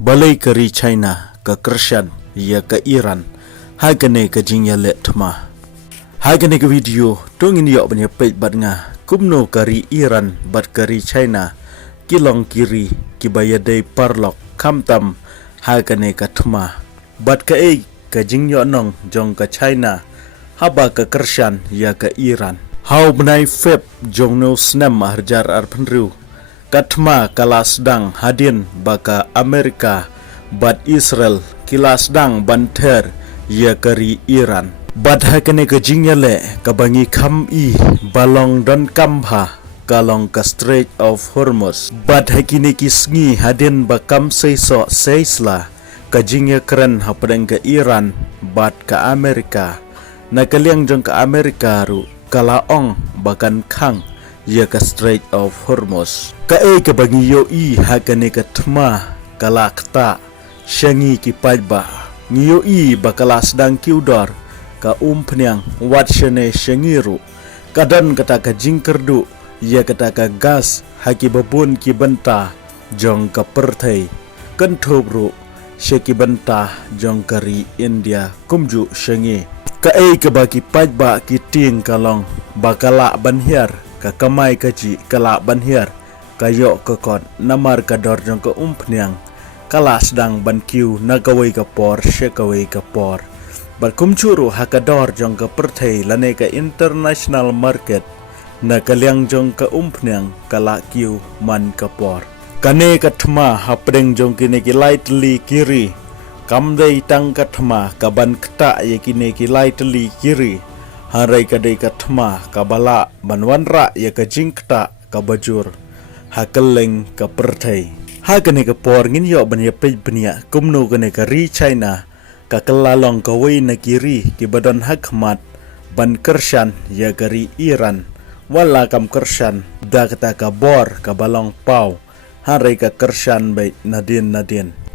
balai kari China ka Kershan ya ka Iran hagane ka jingya le thma hagane ka video tongin yo banya page bat nga kumno kari Iran bat kari China kilong kiri kibaya dei parlok kamtam hagane ka thma bat ka ka jingyo nong jong ka China haba ka Kershan ya ka Iran how benai feb jong no snam harjar arpenru Katma kalas dang hadin baka Amerika bat Israel kilas dang banter ya kari Iran bat hakane ke jingyale kabangi kam balong don kambha kalong ka Strait of Hormuz bat hakine kisngi hadin bakam seiso seisla ka jingya keren hapadang ka Iran bat ka Amerika nakaliang jong ka Amerika ru kalaong bakan khang ya ka Strait of Hormuz ka ka bangi yo hakane ka thma kala kta shangi ki pajba ngiyo bakala sedang kiudor ka pnyang wat shane shangiru kadan kata ka jingkerdu ya kata ka gas haki babun ki benta jong ka perthai kentobru sheki benta jong kari India kumju shangi ka baki pajba ki ting kalong bakala banhiar ka kamai kaji kala banhiar kayo kekot namar kador jong ke pnyang kala sedang bankiu nagawai kapor shekawai kapor berkumcuru hakador jong ke perthai lane ke international market nakaliang jong ke pnyang kala kiu man kapor kane kathma hapdeng jong kine ki lightly kiri kamdei tang kathma kaban kta yakine ki lightly kiri harai kadai kathma kabala banwanra ya ka jingkta ka bajur hakeleng ka perthai hakane ka por ngin yo banya pe bania kumno kane ka ri China ka kelalong ka wei na kiri ki badon hakmat ban Kershan ya kari Iran wala kam Kershan da kata ka bor ka balong pau harai ka Kershan bai nadin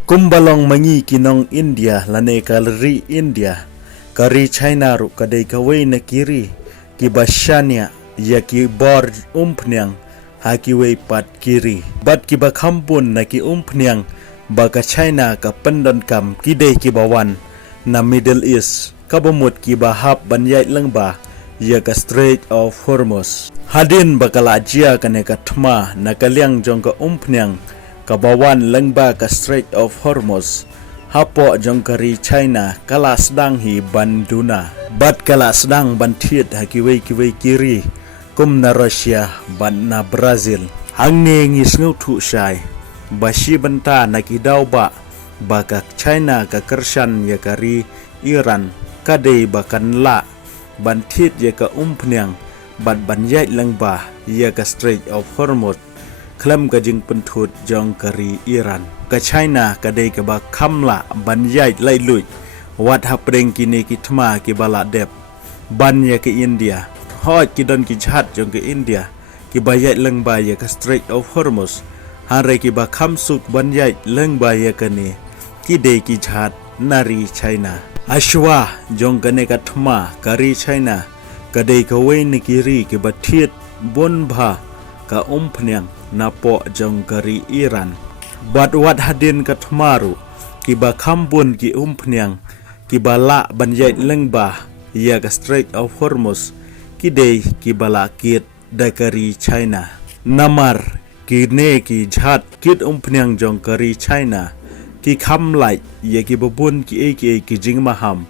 kumbalong mangi kinong India lane ka ri India kari China ru kadai ka wei na kiri ki basyanya ya ki bor pnyang haki wei pat kiri bat ki ba khampun na ki pnyang baka China ka pendon kam ki dei ki bawan na Middle East ka bamut ki ba hap banyai langba ya ka Strait of Hormuz hadin bakala jia kane ka thma na kaliang jong ka pnyang ka bawan langba ka Strait of Hormuz hapo jong kari China kala sedang hi banduna bat kala sedang bantiet haki wei kiri kum na Russia ban na Brazil hangne ngis ngau shai bashi banta na kidau baka China ka Kershan ya kari Iran kadai bakan la bantit ya ka pnyang bat banyai langba ya ka Strait of Hormuz klam ka jing pentut jong kari Iran ka China kadai ka ba kamla banyai lai lui wat hapreng kini ki thma ki bala dep ban ya ke India hot ki don ki chat jong ke India ki bayat lengba ya ka Strait of Hormuz hare ki ba khamsuk banyai lengba ya kane ki de ki chat nari China ashwa jong kane ka thma kari China kadai ka wei ni kiri ki bathiet bon bha ka pnyang napo jong kari Iran bat wat hadin ka thmaru ki ba khambun ki pnyang ki bala banyai lengba ya ka Strait of Hormuz kidei ki bala kit dakari China namar ki ne ki jhat kit pnyang jong kari China ki kham lai ye ki babun ki ki jing maham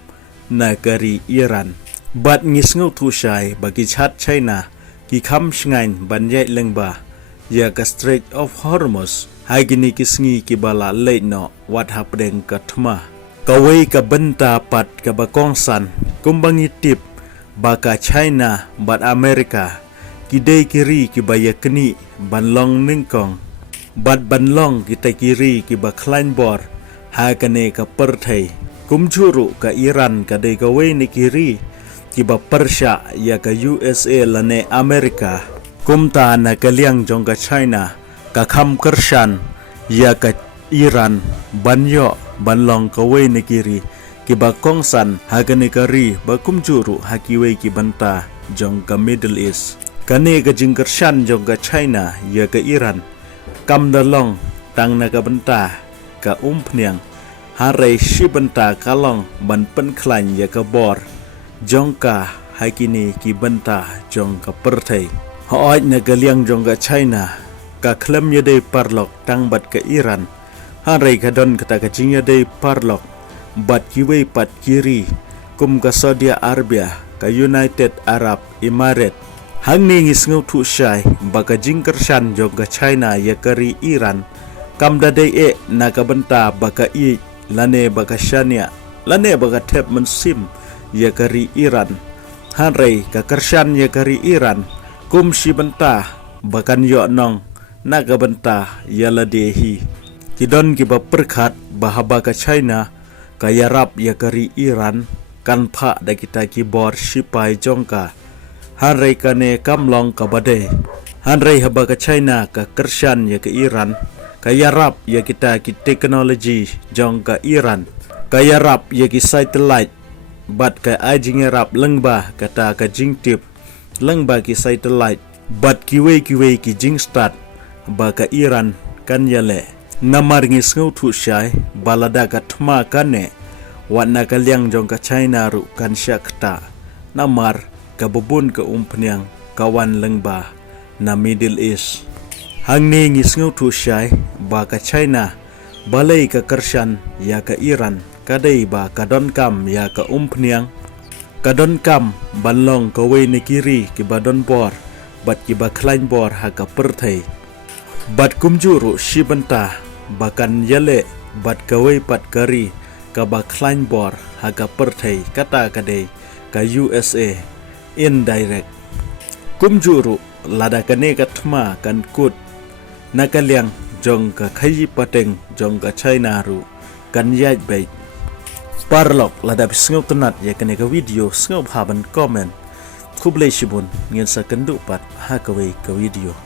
na kari Iran bat ngis ngau thu shai bagi chat China ki kham shngain banyai lengba ya ka Strait of Hormuz hagini kisngi ki bala leino wat hapdeng ka thma kawei ka benta pat ka bakongsan kumbangi tip baka China bat Amerika kidei kiri ki baya keni banlong ningkong bat banlong kita kiri ki ba kleinbor hakane ka perthai kumchuru ka Iran ka dei ka wei ni kiri ki ba Persia ya ka USA lane Amerika kumta na kaliang jong ka China ka kham Kershan ya ka Iran banyo banlong ka wei ni kiri ki ba kongsan hagane kari ba kumjuru hakiwei ki banta jong ka Middle East kane ka jing Kershan jong ka China ya ka Iran kam dalong tang na ka benta ka pniang harai shibanta kalong ban pen klan ya ka bor jongka hakini ki banta jongka perthai hooj na galiang jongka China ka klam ya dei parlok tang bat ka Iran harai ka don kata ka jing ya dei parlok bat kiwei pat kiri kum ka Saudi Arabia ka United Arab Emirates hang ni ngis ngau thu shai baka jingkar shan jongka China ya kari Iran kam da dei na ka banta baka i lane baka shania lane baka tep mensim ya kari Iran harai ka karshan ya kari Iran kum shi banta bakan yo nong na ka banta ya la dehi kidon ki ba perkhat bahaba ka China ka yarap ya kari Iran kan pha da kita ki bor shipai jongka harai kane kamlong ka bade harai haba ka China ka karshan ya ka Iran ka yarap ya kita ki teknologi jongka Iran ka yarap ya ki satellite bat ka ajing yarap lengba kata ka jingtip lengba ki satellite bat kiwe ki jing start ba ka Iran kan yale namar ngis ngau thu shai balada ka thma kane wana ka liang jongka China ru kan syakta namar ka bubun ka pniang kawan lengba na Middle East hang ni ngis ngau thu shai ba ka China balai ka karshan ya ka Iran kadai ba kadon kam ya ka pniang kadon kam banlong ka wei ne kiri ki badon bor bat ki ba klain bor ha ka perthai bat kumjuru shibanta bakan yale bat ka wei pat kari ka ba klain bor ha ka perthai kata kadai ka USA indirect kumjuru lada kane ka thma kan kut nakaliang jong ka khayi pateng jong ka China ru kan yaj bai parlok lada bisngau tenat ya kane ka video sngau haban comment kublai shibun ngin sa kendu pat ha ka wei ka video